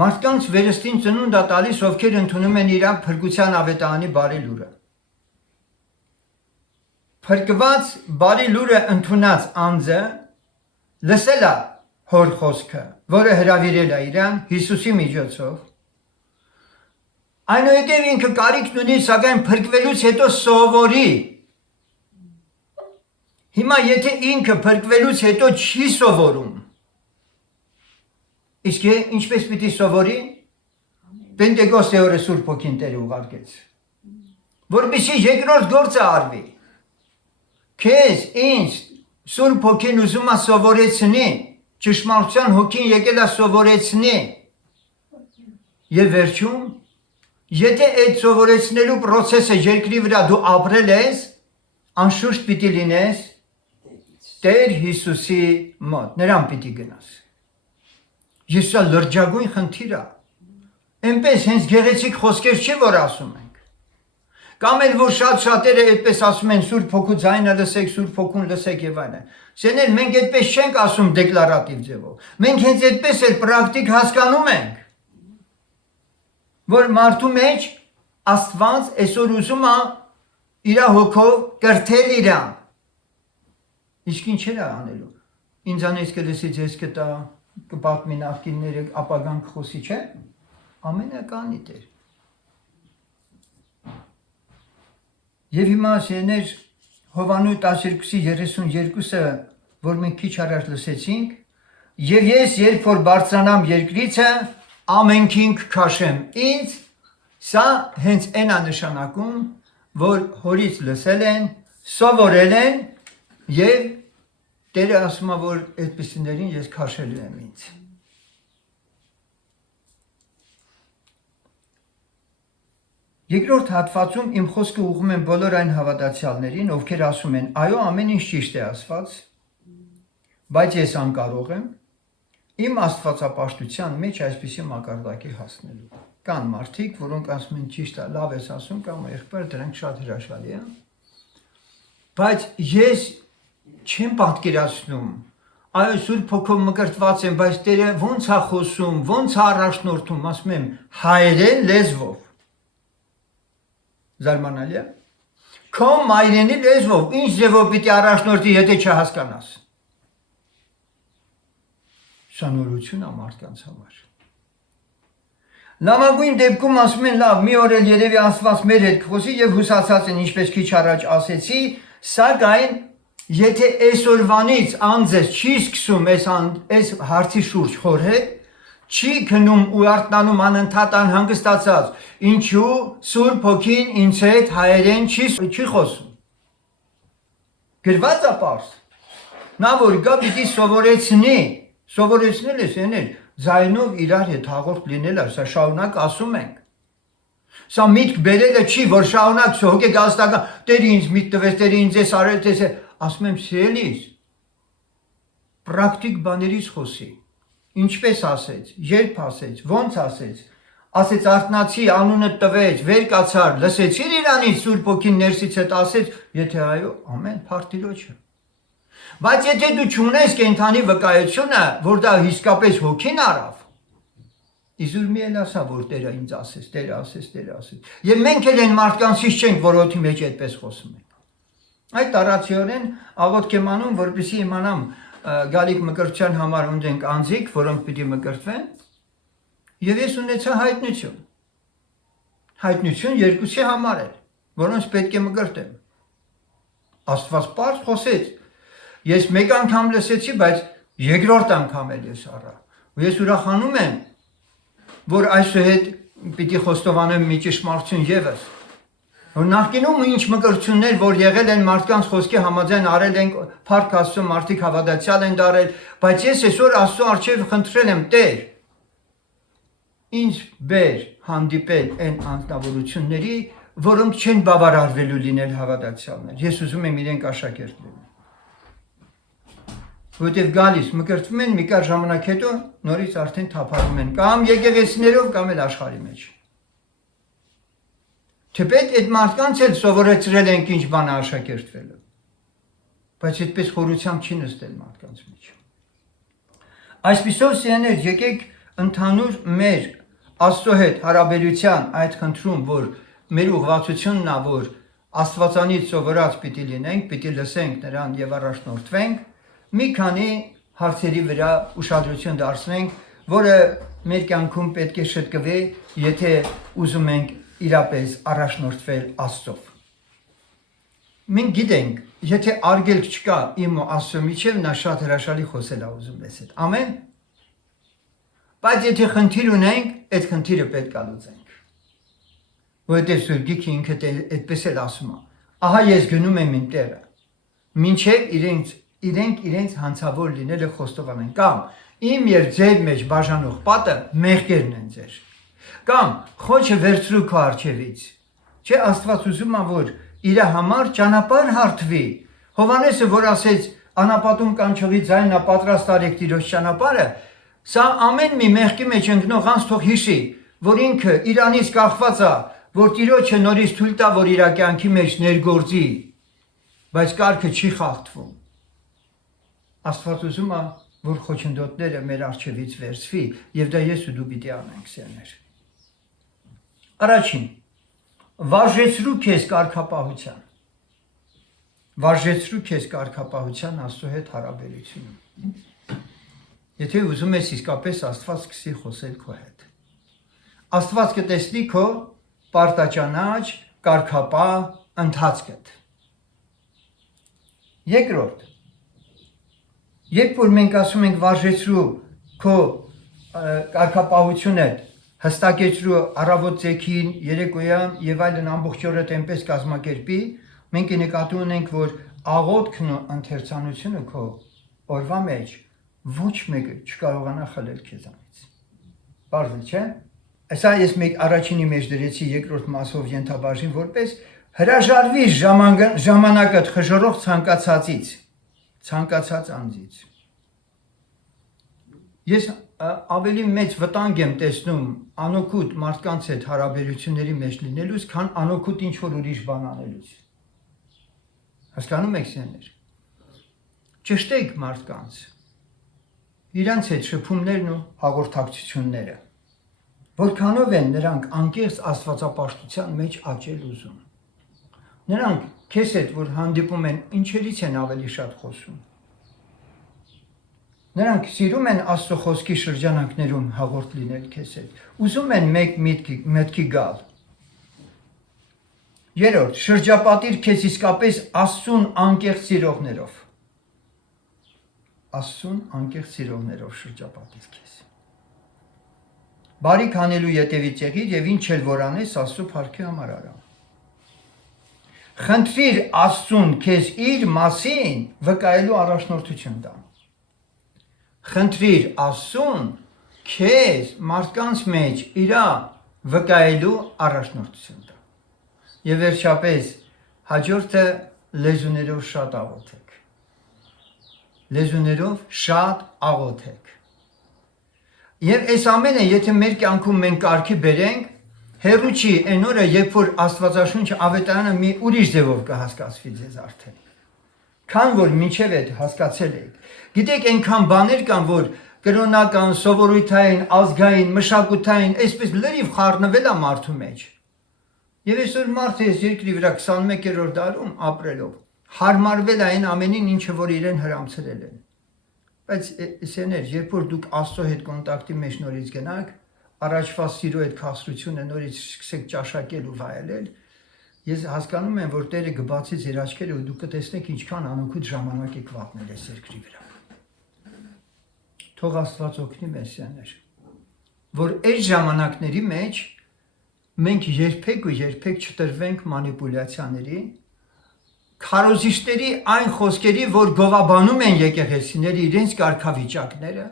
մարդկանց վերստին ծնունդ է տալիս, ովքեր ընդունում են իր փրկության ավետարանի բարի լուրը։ Փրկված բարի լուրը ընդունած անձը լսել է հոր խոսքը, որը հրավիրել է իրան Հիսուսի միջոցով։ Այնուհետև ինքը կարիքն ունի, սակայն փրկվելուց հետո սովորի։ Հիմա եթե ինքը փրկվելուց հետո չի սովորում, իսկ ինչպես պիտի սովորի, Պենտեկոստի օրը Սուրբ Հոգին Տերը ուղարկեց, որպեսզի երկրորդ գործը արվի։ Քեզ, ինձ, Սուրբ Հոգին ուզում է սովորեցնի, ճշմարտության Հոգին եկել է սովորեցնի։ Եվ վերջում, եթե այդ սովորեցնելու process-ը երկրի վրա դու ապրել ես, անշուշտ պիտի լինես Տեր Հիսուսի մոտ, նրան պիտի գնաս։ Ես սա լրջագույն խնդիր է։ Էնպես հենց գեղեցիկ խոսքեր չի, որ ասում ենք։ Կամ էլ որ շատերը այդպես ասում են Սուրբ Հոգու ձայնը լսեք, Սուրբ Հոգուն լսեք եւ այլն։ Սենել մենք այդպես չենք ասում դեկլարատիվ ձևով։ Մենք հենց այդպես էլ պրակտիկ հասկանում ենք, որ մարդու մեջ Աստված այսօր ուզում է իր հոգով կրթել իրան։ Իսկ ինչեր է անելու։ Ինձանից կլսի ձեզ կտա, կպատմի նախկինները, ապագան կխոսի, չէ՞։ Ամենականի Տեր։ Եվ հիմա սերներ Հովանու 12:32-ը, որ մենք քիչ առաջ լսեցինք, եւ ես երբ որ բարձրանամ երկրիցը, ամենքին կքաշեմ ինձ, սա հենց այն է նշանակում, որ հորից լսել են, սովորել են եւ Տերը ասում է, որ այդպիսիներին ես քաշելու եմ ինձ։ Երկրորդ հատվածում իմ խոսքը ուղղում եմ բոլոր այն հավատացյալներին, ովքեր ասում են, այո, ամեն ինչ ճիշտ է ասված, բայց ես անկարող եմ իմ աստվածապաշտության մեջ այսպիսի մակարդակի հասնելու։ Կան մարդիկ, որոնք ասում են ճիշտ է, լավ ես ասում, կամ եղբայր, դրանք շատ հրաշալի է։ Բայց ես չեմ պատկերացնում, այո, Սուրբ Հոգով մկրտված եմ, բայց Տերը ո՞նց է խոսում, ո՞նց է առաջնորդում, ասում եմ, հայերեն լեզվով։ Զարմանալի է։ Քո մայրենի լեզվով, ինչ ձևով պիտի առաջնորդի, եթե չհասկանաս։ Սա նորություն է մարդկանց համար։ Լավագույն դեպքում ասում են, լավ, մի օր էլ երևի Աստված մեր հետ կխոսի եւ հուսացած են, ինչպես քիչ առաջ ասեցի, սակայն եթե այսօրվանից անձես չի սկսում այս հարցի շուրջ խորհել, չի քնում ու արթնանում անընդհատ անհանգստացած, ինչու Սուրբ Հոգին ինձ հետ հայերեն չի խոսում։ Գրված է պարզ։ Նա որ գա պիտի սովորեցնի, սովորեցնել ես եներ, Զայնով իրար հետ հաղորդ լինելը, սա շարունակ ասում ենք։ Սա միտք բերելը չի, որ շարունակ հոգե գաստական, Տերը ինձ միտք տվեց, Տերը ինձ էս արել, ասում եմ սիրելիս, պրակտիկ բաներից խոսի, ինչպես ասեց, երբ ասեց, ոնց ասեց արթնացի, անունը տվեց, վեր կացար, լսեցիր իրանից Սուրբ Հոգին ներսից հետ ասեց, եթե այո, ամեն փառտիրոջը։ Բայց եթե դու չունես կենթանի վկայությունը, որ դա իսկապես հոգին արավ, իզուր մի էլ ասա, որ Տերը ինձ ասեց, Տերը ասեց։ Եվ մենք էլ են մարդկանցից չենք, որ օդի մեջ այդպես խոսում ենք։ Այդ տարածիորեն աղոթք եմ անում, որպեսզի իմանամ գալիք մկրտության համար ունենք անձիկ, որոնք պիտի մկրտվեն, եւ ես ունեցա հայտնություն։ Հայտնություն երկուսի համար էր, որոնց պետք է մկրտեմ։ Աստված պարզ խոսեց։ Ես մեկ անգամ լսեցի, բայց երկրորդ անգամ էլ ես առա։ Ու ես ուրախանում եմ, որ այսուհետ պիտի խոստովանեմ մի ճշմարտություն եւս։ Որ նախկինում ինչ մկրտություններ, որ եղել են մարդկանց խոսքի համաձայն արել են, փառք Աստծո, մարդիկ հավատացյալ են դարել, բայց ես այսօր Աստծո առջև խնդրել եմ, Տեր, ինձ բեր հանդիպել այն անձնավորությունների, որոնք չեն բավարարվելու լինել հավատացյալներ։ Ես ուզում եմ իրենք աշակերտ լինել։ Որտեվ գալիս մկրտվում են մի կար ժամանակ հետո նորից արդեն թափառում են կամ եկեղեցիներով կամ էլ աշխարհի մեջ։ Թեպետ այդ մարդկանց էլ սովորեցրել ենք ինչ բան է աշակերտվելը։ Բայց այդպես խորությամբ չի նստել մարդկանց մեջ։ Այսպիսով սիրելիներ, եկեք ընդհանուր մեր Աստծո հետ հարաբերության այդ խնդրում, որ մեր ուղղվածությունն է, որ Աստվածանից սովորած պիտի լինենք, պիտի լսենք նրան եւ առաջնորդվենք, մի քանի հարցերի վրա ուշադրություն դարձնենք, որը մեր կյանքում պետք է շտկվի, եթե ուզում ենք իրապես առաջնորդվել Աստծով։ Մենք գիտենք, եթե արգելք չկա իմ ու Աստծո միջև, նա շատ հրաշալի խոսել է ուզում ես հետ։ Ամեն։ Բայց եթե խնդիր ունենք, այդ խնդիրը պետք է լուծենք։ Որտեղ Սուրբ Գիրքը ինքը այդպես էլ ասում է։ Ահա ես գնում եմ իմ տեղը։ Մինչև իրենք հանցավոր լինելը խոստովանեն, կամ իմ եւ ձեր մեջ բաժանող պատը մեղքերն են ձեր, կամ խոչը վերցրու քո առջևից։ Չէ, Աստված ուզում է, որ իր համար ճանապարհ հարթվի։ Հովանեսը, որ ասեց անապատում կանչողի ձայնը պատրաստ արեք Տիրոջ ճանապարհը, սա ամեն մի մեղքի մեջ ընկնող անց թող հիշի, որ ինքը իրանից կախված է, որ Տիրոջը նորից թույլ տա, որ իր կյանքի մեջ ներգործի, բայց կարգը չի խախտվում։ Աստված ուզում է, որ խոչընդոտները մեր առջևից վերցվի, եւ դա ես ու դու պիտի անենք, սիրելիներ։ Առաջին, վարժեցրու քեզ կարգապահության։ Վարժեցրու քեզ կարգապահության Աստծո հետ հարաբերությունում։ Եթե ուզում ես իսկապես Աստված սկսի խոսել քո հետ։ Աստված կտեսնի քո պարտաճանաչ, կարգապահ ընթացքդ։ Երկրորդ, երբ որ մենք ասում ենք վարժեցրու քո կարգապահությունը, հստակեցրու առավոտ ձեքին, երեկոյան եւ այլն ամբողջ օրը այնպես կազմակերպի, մենք նկատի ունենք, որ աղոթքն ու ընթերցանությունը քո օրվա մեջ ոչ մեկը չկարողանա խլել քեզանից։ Բարձր չէ՞։ Այսա ես մեկ առաջինի մեջ դրեցի երկրորդ մասով ենթաբաժին, որպես հրաժարվի ժամանակդ խժռող ցանկացած անձից։ Ես ավելի մեծ վտանգ եմ տեսնում անօգուտ մարդկանց հետ հարաբերությունների մեջ լինելուց, քան անօգուտ ինչ որ ուրիշ բան անելուց։ Հասկանում եք սիրելիներ։ Ճշտեք մարդկանց իրանց հետ շփումներն ու հաղորդակցությունները, որքանով են նրանք անկեղծ աստվածապաշտության մեջ աճել ուզում։ Նրանք քեզ հետ որ հանդիպում են, ինչերից են ավելի շատ խոսում։ Նրանք սիրում են Աստծո խոսքի շրջանակներում հաղորդ լինել քեզ հետ։ Ուզում են մեկ մտքի գալ։ Երրորդ, շրջապատիր քեզ իսկապես Աստծուն անկեղծ սիրողներով։ Աստծուն անկեղծ սիրողներով շրջապատիր քեզ։ Բարիք անելու ետևից եղիր եւ ինչ էլ որ անես Աստծո փառքի համար արա։ Խնդրիր Աստծուն քեզ իր մասին վկայելու առաջնորդություն տա։ Խնդրիր Աստծուն քեզ մարդկանց մեջ իրա վկայելու առաջնորդություն տա։ Եվ վերջապես հաջորդը լեզուներով շատ աղոթեք։ Լեզուներով շատ աղոթեք։ Եվ այս ամենը, եթե մեր կյանքում մենք կարգի բերենք, հեռու չի այն օրը, երբ որ Աստվածաշունչը ավետարանը մի ուրիշ ձևով կհասկացվի ձեզ արդեն։ Քան որ մինչև այդ հասկացել եք։ Գիտեք, այնքան բաներ կան, որ կրոնական, սովորութային, ազգային, մշակութային, այսպես լրիվ խառնվել է մարդու մեջ։ Եվ այսօր մարդը այս երկրի վրա 21-րդ դարում ապրելով հարմարվել է այն ամենին, ինչը որ իրեն հրամցրել են։ Բայց սեներ, երբ որ դուք Աստծո հետ կոնտակտի մեջ նորից գնաք, առաջվա սիրո այդ քասրությունը նորից սկսեք ճաշակել ու վայելել, ես հասկանում եմ, որ Տերը կբացի ձեր աչքերը ու դուք կտեսնեք ինչքան անօգուտ ժամանակ եք վատնել այս երկրի վրա։ Թող Աստված օգնի մեզ սեներ, որ այս ժամանակների մեջ մենք երբեք ու երբեք չտրվենք մանիպուլյացիաների, քարոզիչների այն խոսքերի, որ գովաբանում են եկեղեցիների իրենց կարգավիճակները,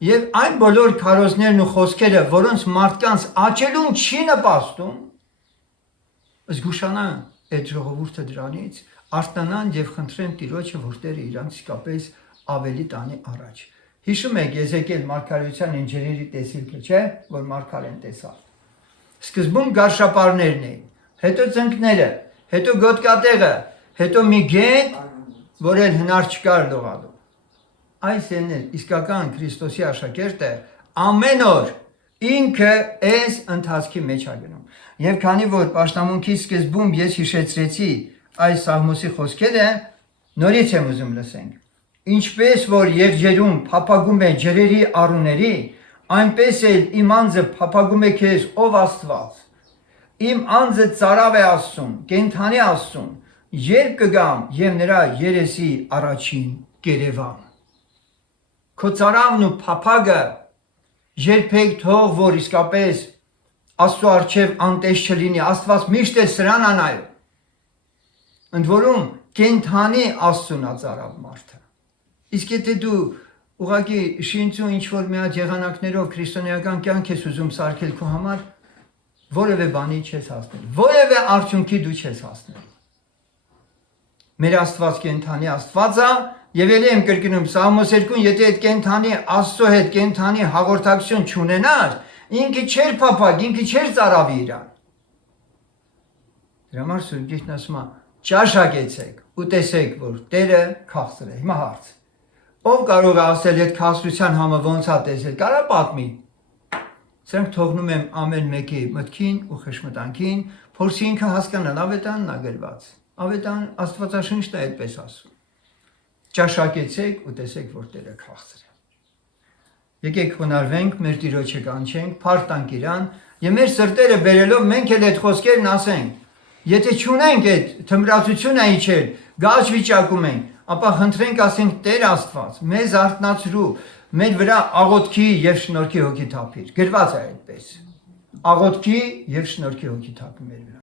եւ այն բոլոր քարոզներն ու խոսքերը, որոնց մարդկանց աճելուն չի նպաստում, զգուշանան այդ ժողովուրդը դրանից, արտանան եւ խնդրեն Տիրոջը, որ Տերը իրանց իսկապես ավելի տանի առաջ։ Հիշում եք Եզեկիել մարգարեության ինժեների տեսիլքը, չէ՞, որ մարգարեն տեսավ։ Սկզբում գարշապարներն էին, հետո ծնկները, հետո գոտկատեղը, հետո մի գետ, որ էլ հնար չկար լողալու։ Այս էն իսկական Քրիստոսի աշակերտը ամեն օր ինքը այս ընթացքի մեջ է գնում։ Եվ քանի որ պաշտամունքի սկզբում ես հիշեցրեցի այս Սաղմոսի խոսքերը, նորից եմ ուզում լսենք։ Ինչպես որ եղջերուն փափագում է ջրերի առուների, այնպես էլ իմ անձը փափագում է քեզ, ով Աստված։ Իմ անձը ծարավ է Աստծուն, կենդանի Աստծուն, երբ կգամ եւ նրա երեսի առաջին կերևան։ Քո ծարավն ու փափագը երբեք թող որ իսկապես Աստծո առջև անտես չլինի, Աստված միշտ է սրան անայում։ Ընդ որում կենդանի Աստծուն է ծարավ մարդը։ Իսկ եթե դու ուղղակի շինծու ինչ-որ մի հատ եղանակներով քրիստոնեական կյանք ես ուզում սարքել քո համար, որևէ բանի չես հասնել, որևէ արդյունքի դու չես հասնել։ Մեր Աստված կենդանի Աստված է, եւ ելի եմ կրկնում Սաղմոս 2-ն, եթե այդ կենդանի Աստծո հետ կենդանի հաղորդակցություն չունենար, ինքը չէր փափագ, ինքը չէր ծարավի իրան։ Դրա համար Սուրբ Գիրքն ասում է, ճաշակեցեք ու տեսեք, որ Տերը քաղցր է։ Հիմա հարց. ով կարող է ասել այդ քաղցրության համը ոնց է տեսել, կարա պատմի։ Սրանք թողնում եմ ամեն մեկի մտքին ու խշմտանքին, փորձի ինքը հասկանալ, ավետանն է գրված։ Ավետան Աստվածաշունչն է այդպես ասում։ Ճաշակեցեք ու տեսեք, որ Տերը քաղցր է։ Եկեք խոնարհվենք, մեր Տիրոջը կանչենք, փառք տանք իրան, եւ մեր սրտերը բերելով մենք էլ այդ խոսքերն ասենք։ Եթե չունենք այդ թմրացությունը իջել, գաճ վիճակում ենք, ապա խնդրենք ասենք Տեր Աստված, մեզ արթնացրու, մեր վրա աղոթքի եւ շնորհքի հոգի թափիր։ Գրված է այդպես։ Աղոթքի եւ շնորհքի հոգի թափի մեր վրա։